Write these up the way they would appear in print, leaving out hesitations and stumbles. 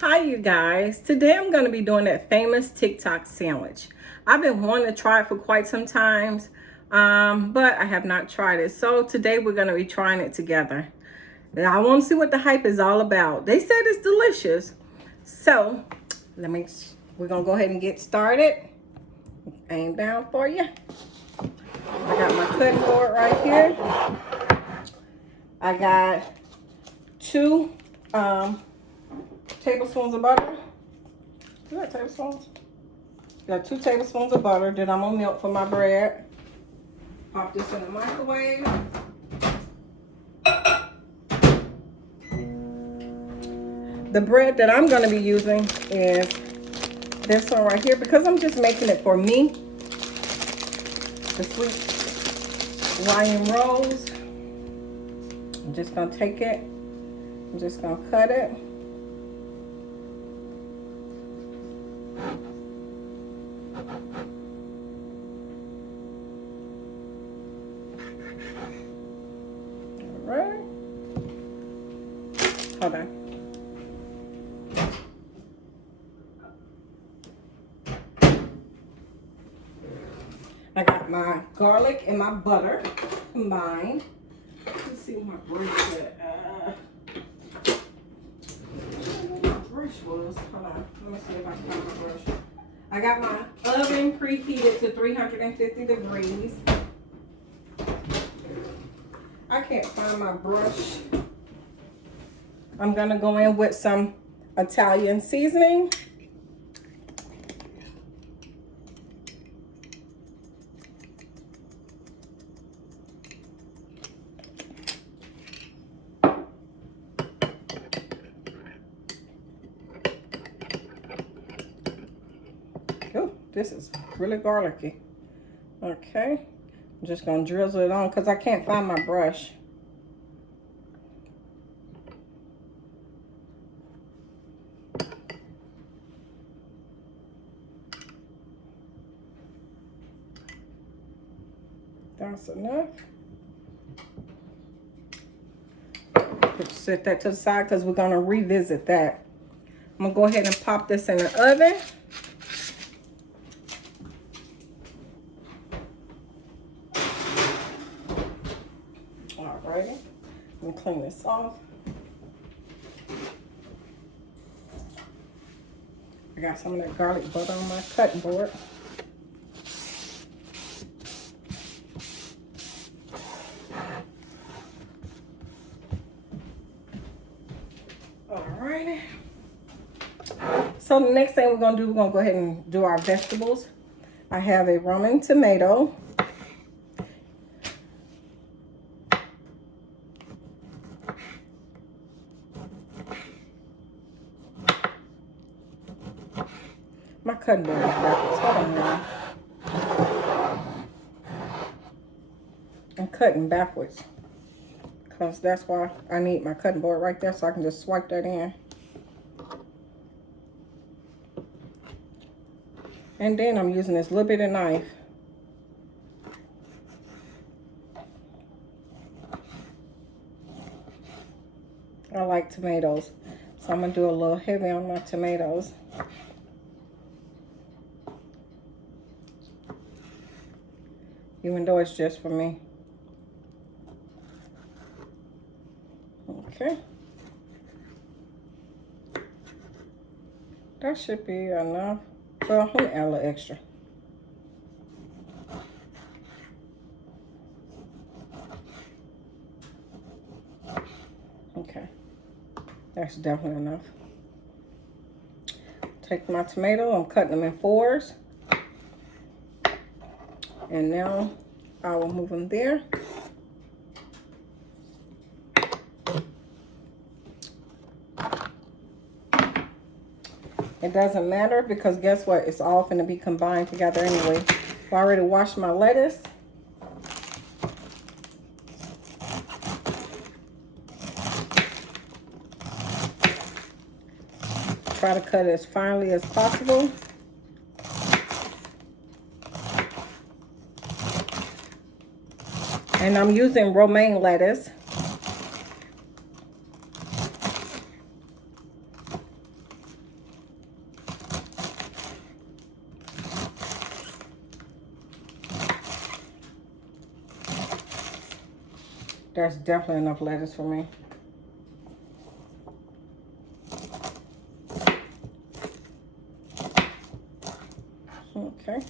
Hi, you guys. Today I'm going to be doing that famous TikTok sandwich. I've been wanting to try it for quite some time, but I have not tried it. So today we're going to be trying it together. And I want to see what the hype is all about. They said it's delicious. So we're going to go ahead and get started. Aim down for you. I got my cutting board right here. I got two tablespoons of butter. You got tablespoons? Got 2 tablespoons of butter that I'm gonna melt for my bread. Pop this in the microwave. The bread that I'm gonna be using is this one right here because I'm just making it for me. The sweet Hawaiian rolls. I'm just gonna take it. I'm just gonna cut it. Alright. Hold on. I got my garlic and my butter combined. Let's see what my brush is. My brush was. Hold on. Let me see if I can find my brush. I got my oven preheated to 350 degrees. I can't find my brush. I'm gonna go in with some Italian seasoning. Oh, this is really garlicky. Okay, I'm just gonna drizzle it on because I can't find my brush. That's enough. Set that to the side because we're gonna revisit that. I'm gonna go ahead and pop this in the oven. Alrighty, let me clean this off. I got some of that garlic butter on my cutting board. Alrighty. So the next thing we're gonna do, we're gonna go ahead and do our vegetables. I have a romaine tomato. My cutting board is backwards. Hold on now. I'm cutting backwards because that's why I need my cutting board right there so I can just swipe that in. And then I'm using this little bitty knife. I like tomatoes, so I'm gonna do a little heavy on my tomatoes. Even though it's just for me. Okay. That should be enough. Well, let me add a little extra. Okay. That's definitely enough. Take my tomato, I'm cutting them in 4s. And now I will move them there. It doesn't matter because guess what? It's all going to be combined together anyway. I already washed my lettuce. Try to cut it as finely as possible. And I'm using romaine lettuce. That's definitely enough lettuce for me. Okay.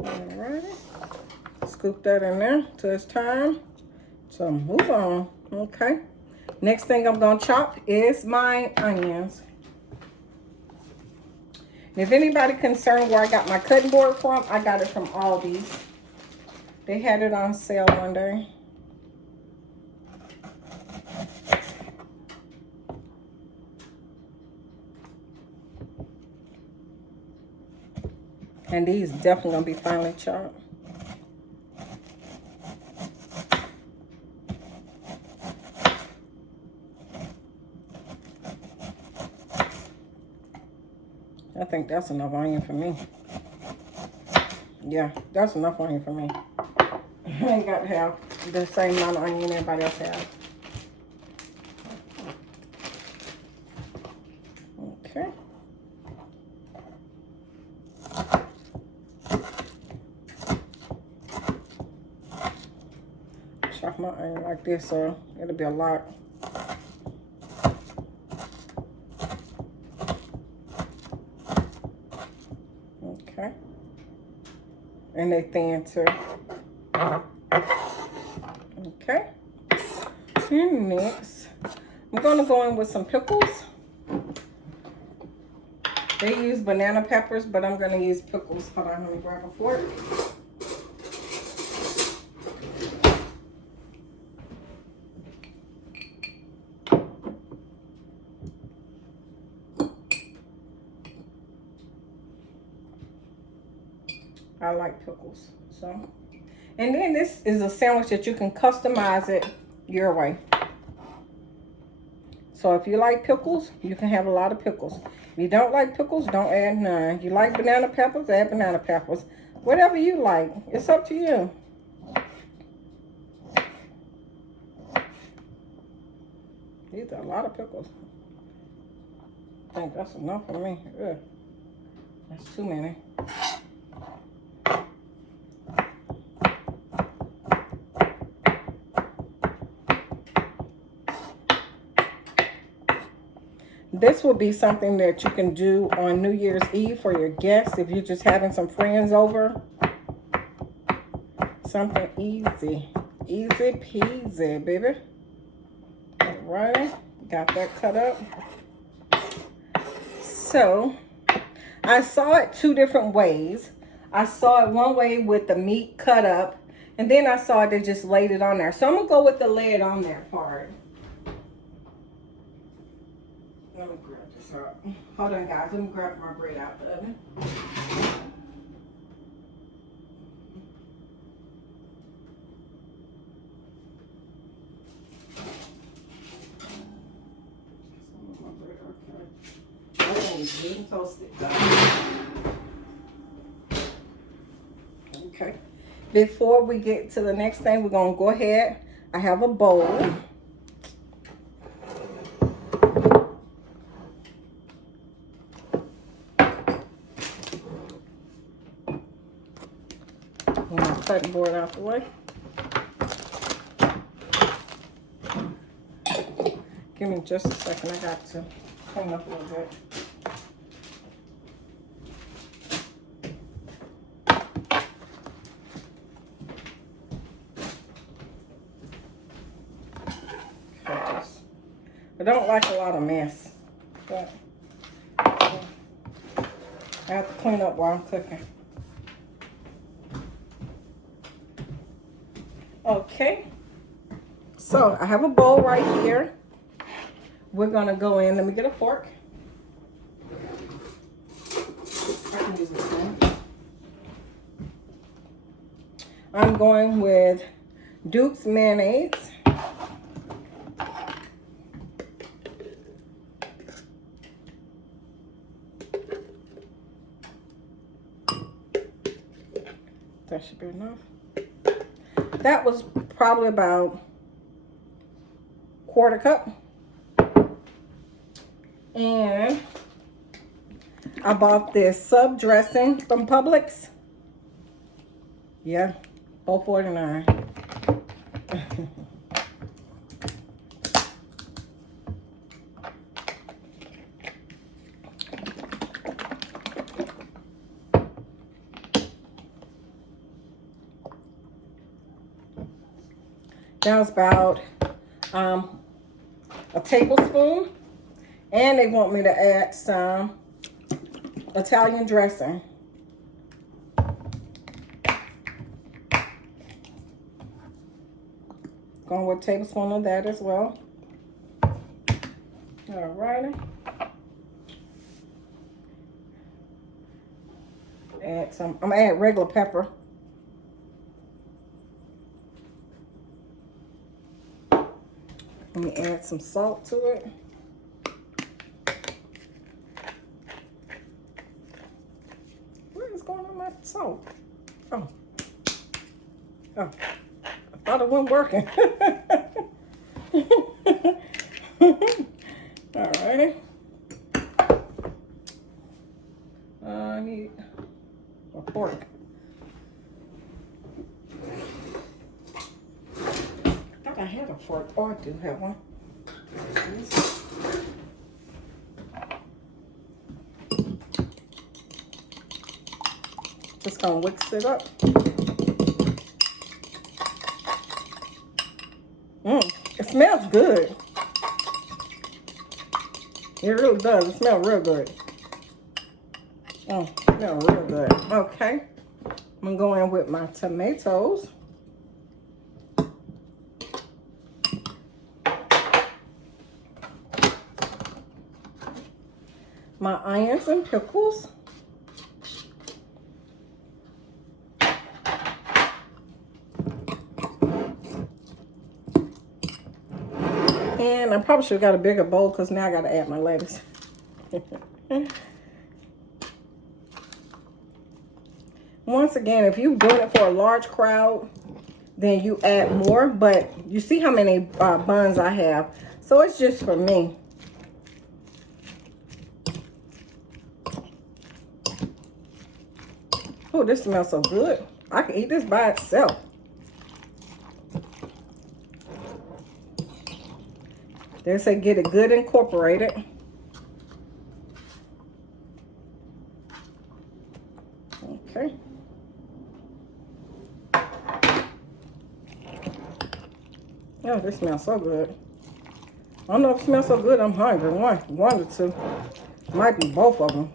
Alrighty. Scoop that in there till it's time to move on. Okay. Next thing I'm going to chop is my onions. And if anybody concerned where I got my cutting board from, I got it from Aldi's. They had it on sale one day. And these definitely going to be finely chopped. I think that's enough onion for me. Yeah, that's enough onion for me. I ain't got to have the same amount of onion everybody else has. Okay. Chop my onion like this, so it'll be a lot. Okay. And they thin too. Okay. And next, I'm gonna go in with some pickles. They use banana peppers, but I'm gonna use pickles. Hold on, let me grab a fork. I like pickles, so. And then this is a sandwich that you can customize it your way. So if you like pickles, you can have a lot of pickles. If you don't like pickles, don't add none. You like banana peppers, add banana peppers. Whatever you like, it's up to you. These are a lot of pickles. I think that's enough for me. Ugh. That's too many. This will be something that you can do on New Year's Eve for your guests if you're just having some friends over. Something easy. Easy peasy, baby. All right. Got that cut up. So, I saw it two different ways. I saw it one way with the meat cut up, and then I saw they just laid it on there. So, I'm going to go with the lay it on there part. Let me grab this up. Hold on, guys. Let me grab my bread out the oven. Okay. Before we get to the next thing, we're going to go ahead. I have a bowl. Cutting board out the way. Give me just a second. I got to clean up a little bit. I don't like a lot of mess, but I have to clean up while I'm cooking. Okay, so I have a bowl right here. We're gonna go in. Let me get a fork. I can use this one. I'm going with Duke's mayonnaise. That should be enough. That was probably about quarter cup. And I bought this sub dressing from Publix. Yeah, $4.49. That was about a tablespoon. And they want me to add some Italian dressing. Going with a tablespoon of that as well. Alrighty. Add some, I'm gonna add regular pepper. Let me add some salt to it. What is going on with my salt? Oh. Oh. I thought it wasn't working. Alrighty. I need a fork. I had a fork. Oh, I do have one. Just gonna mix it up. It smells good. It really does. It smells real good. It smells real good. Okay. I'm gonna go in with my tomatoes. My onions and pickles. And I probably should have got a bigger bowl because now I got to add my lettuce. Once again, if you're doing it for a large crowd, then you add more. But you see how many buns I have. So it's just for me. Oh, this smells so good. I can eat this by itself. They say get it good incorporated. Okay. Oh, this smells so good. I don't know if it smells so good. I'm hungry. One or two. Might be both of them.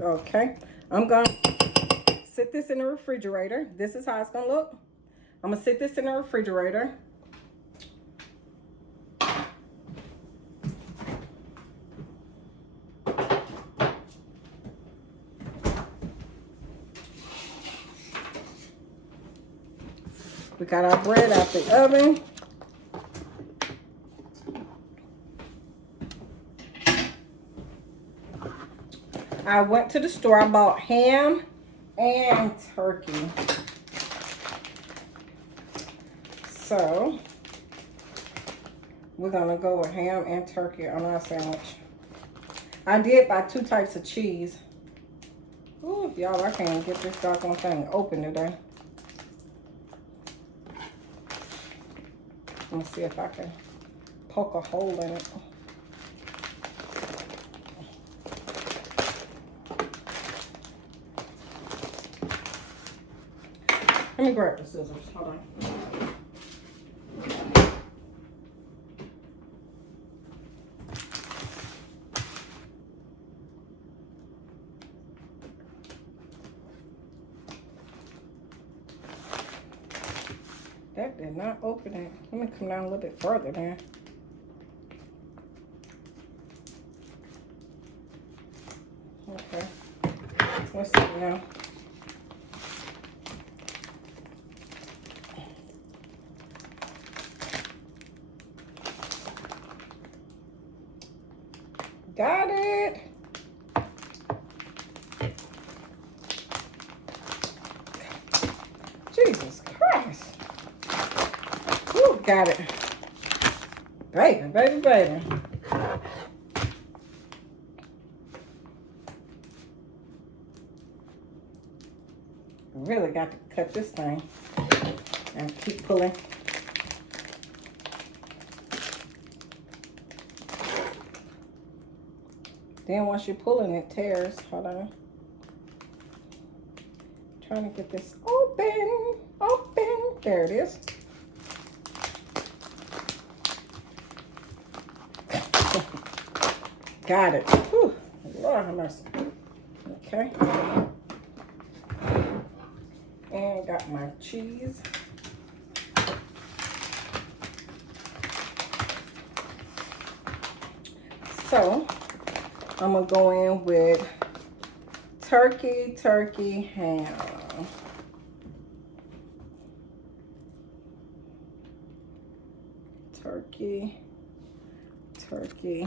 Okay. I'm going to sit this in the refrigerator. This is how it's going to look. I'm going to sit this in the refrigerator. We got our bread out the oven. I went to the store. I bought ham and turkey. So we're gonna go with ham and turkey on our sandwich. I did buy 2 types of cheese. Ooh, y'all, I can't get this doggone thing open today. Let me see if I can poke a hole in it. Let me grab the scissors. Hold on. That did not open it. Let me come down a little bit further there. Okay. Let's see now. Got it. Jesus Christ. Ooh, got it. Baby, baby, baby. really got to cut this thing and keep pulling. Then once you're pulling, it tears. Hold on. Trying to get this open. There it is. Got it. Whew. Lord have mercy. Okay. And got my cheese. So I'm gonna go in with turkey ham. Turkey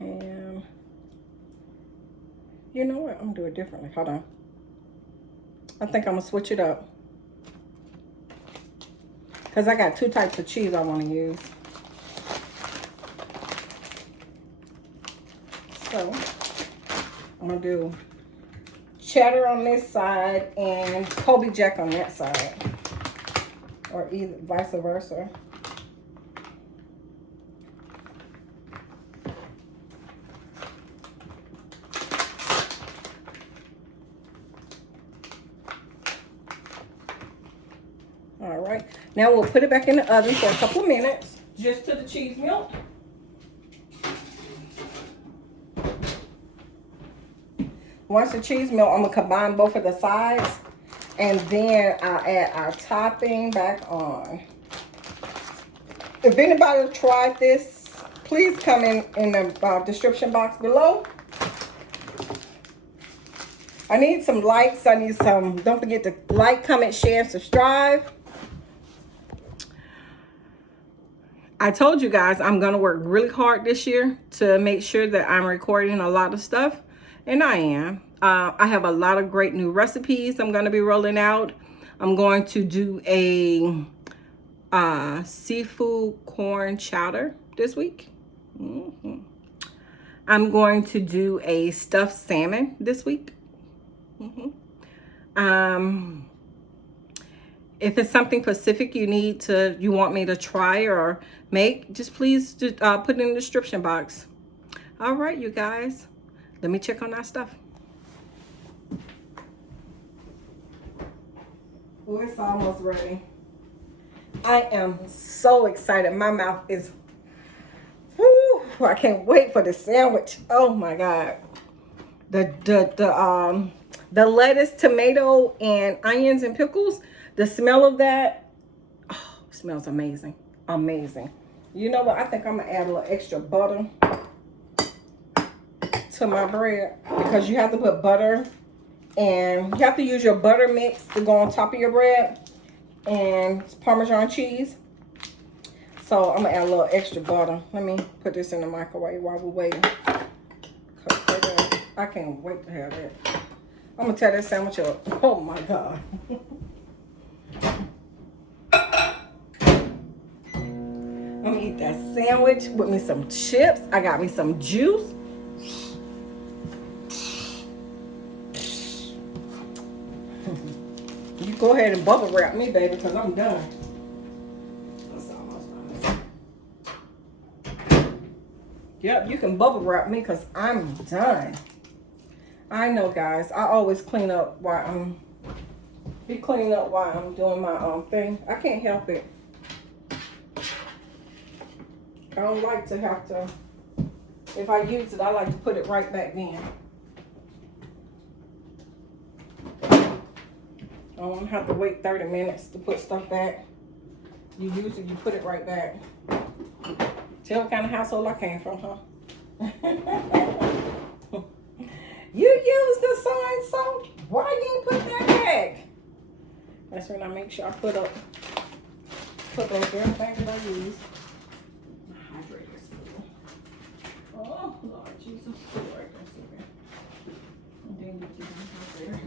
ham. You know what? I'm gonna do it differently. Hold on. I think I'm gonna switch it up because I got two types of cheese I want to use. So I'm gonna do cheddar on this side and Colby Jack on that side, or either vice versa. All right, now we'll put it back in the oven for a couple of minutes, just to the cheese melt. Once the cheese melt, I'm gonna combine both of the sides, and then I'll add our topping back on. If anybody tried this, please come in the description box below. I need some likes. I need some, don't forget to like, comment, share, and subscribe. I told you guys I'm gonna work really hard this year to make sure that I'm recording a lot of stuff, and I am. I have a lot of great new recipes I'm gonna be rolling out. I'm going to do a seafood corn chowder this week. I'm going to do a stuffed salmon this week. If it's something specific you want me to try or make, just please put it in the description box. All right, you guys, let me check on our stuff. Oh, it's almost ready. I am so excited. My mouth is, whoo, I can't wait for the sandwich. Oh my God. The lettuce, tomato, and onions and pickles, the smell of that, oh, smells amazing. Amazing. You know what? I think I'm gonna add a little extra butter to my bread, because you have to put butter, and you have to use your butter mix to go on top of your bread, and Parmesan cheese. So I'm gonna add a little extra butter. Let me put this in the microwave while we're waiting. I can't wait to have that. I'm gonna tear that sandwich up. Oh my God. I'm gonna eat that sandwich with me some chips. I got me some juice. You go ahead and bubble wrap me, baby, because I'm done. That's almost done. Yep, you can bubble wrap me because I'm done. I know, guys. I always clean up while I'm doing my thing. I can't help it. I don't like to have to. If I use it, I like to put it right back in. I don't have to wait 30 minutes to put stuff back. You use it, you put it right back. Tell what kind of household I came from, huh? You used the soy and salt. Why you ain't put that back? That's when I make sure I put those everything that I use. Hydrate this spoon. Oh Lord Jesus. Lord, that's okay. And then get you right there.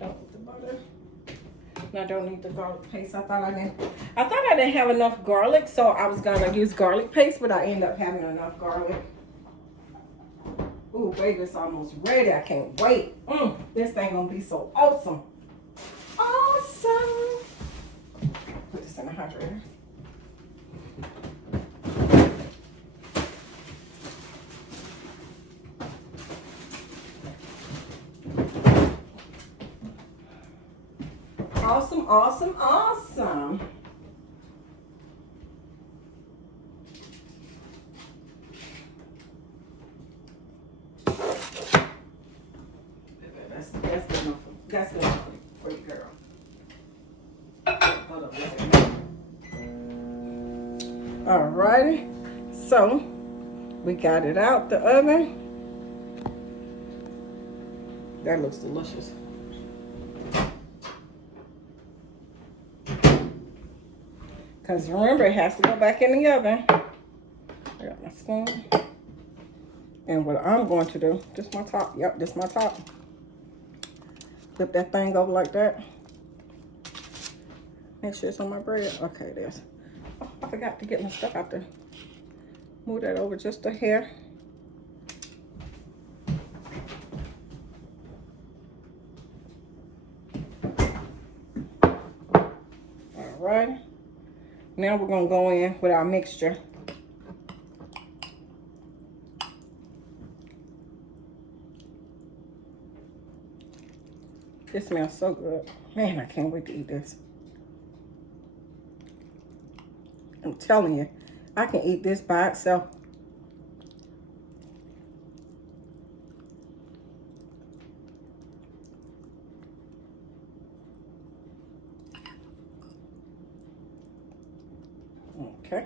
Don't put the butter. I don't need the garlic paste. I thought I didn't have enough garlic, so I was gonna use garlic paste, but I ended up having enough garlic. Ooh, baby, it's almost ready. I can't wait. This thing gonna be so awesome. Awesome. Put this in the hydrator. Awesome, awesome, awesome. That's enough for you, girl. Hold up, alrighty, so we got it out the oven. That looks delicious. Because remember, it has to go back in the oven. I got my spoon. And what I'm going to do, this my top. Yep, this my top. Flip that thing over like that. Make sure it's on my bread. Okay, it is. Oh, I forgot to get my stuff out there. Move that over just a hair. All right. Now we're going to go in with our mixture. This smells so good. Man, I can't wait to eat this. I'm telling you, I can eat this by itself. Okay.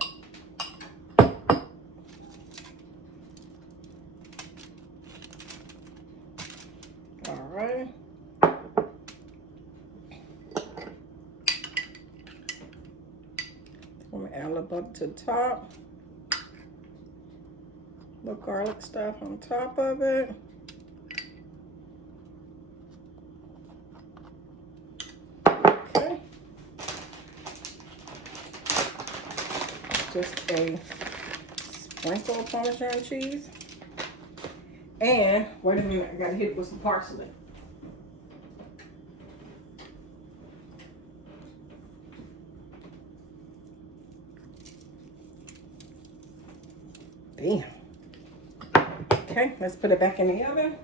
All right. I'm gonna add a little butter to the top. The garlic stuff on top of it. Okay. Just a sprinkle of Parmesan cheese. And wait a minute, I gotta hit it with some parsley. Damn. Okay, let's put it back in the oven.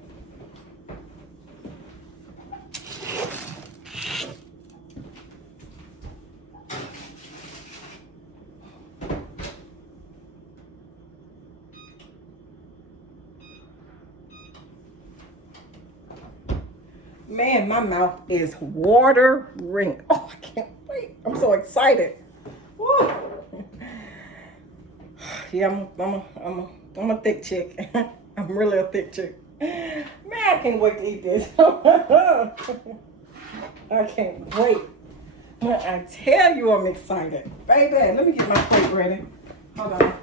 Man, my mouth is watering. Oh, I can't wait. I'm so excited. Woo. Yeah, I'm a thick chick. I'm really a thick chick. Man, I can't wait to eat this. I can't wait. I tell you I'm excited. Baby, let me get my plate ready. Hold on.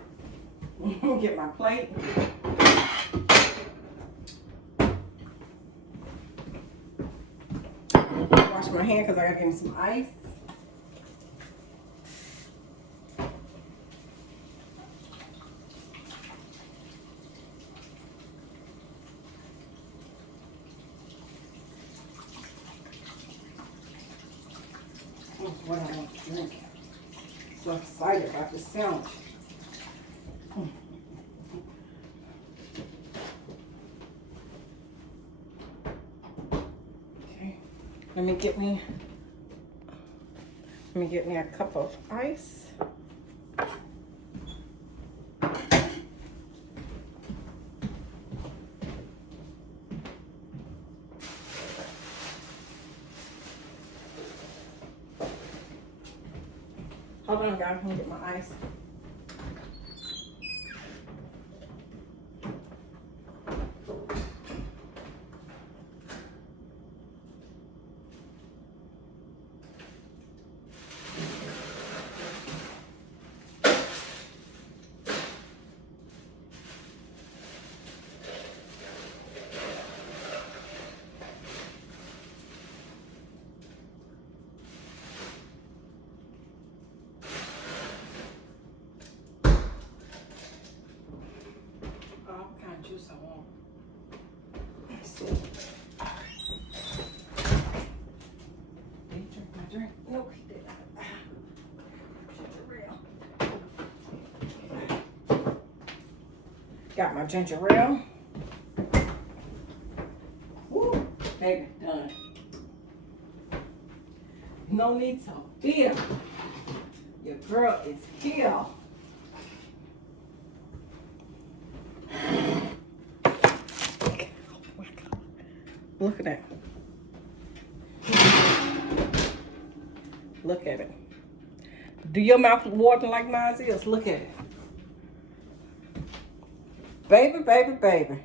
Let me get my plate. Wash my hand because I gotta get me some ice. What I want to drink. So excited about this sandwich. Okay, let me get me a cup of ice. Hold on, guys. Let me get my ice. Oh, got my ginger ale. Woo, baby, done. No need to fear. Your girl is here. Look at that. Look at it. Do your mouth water like mine is? Look at it. Baby, baby, baby.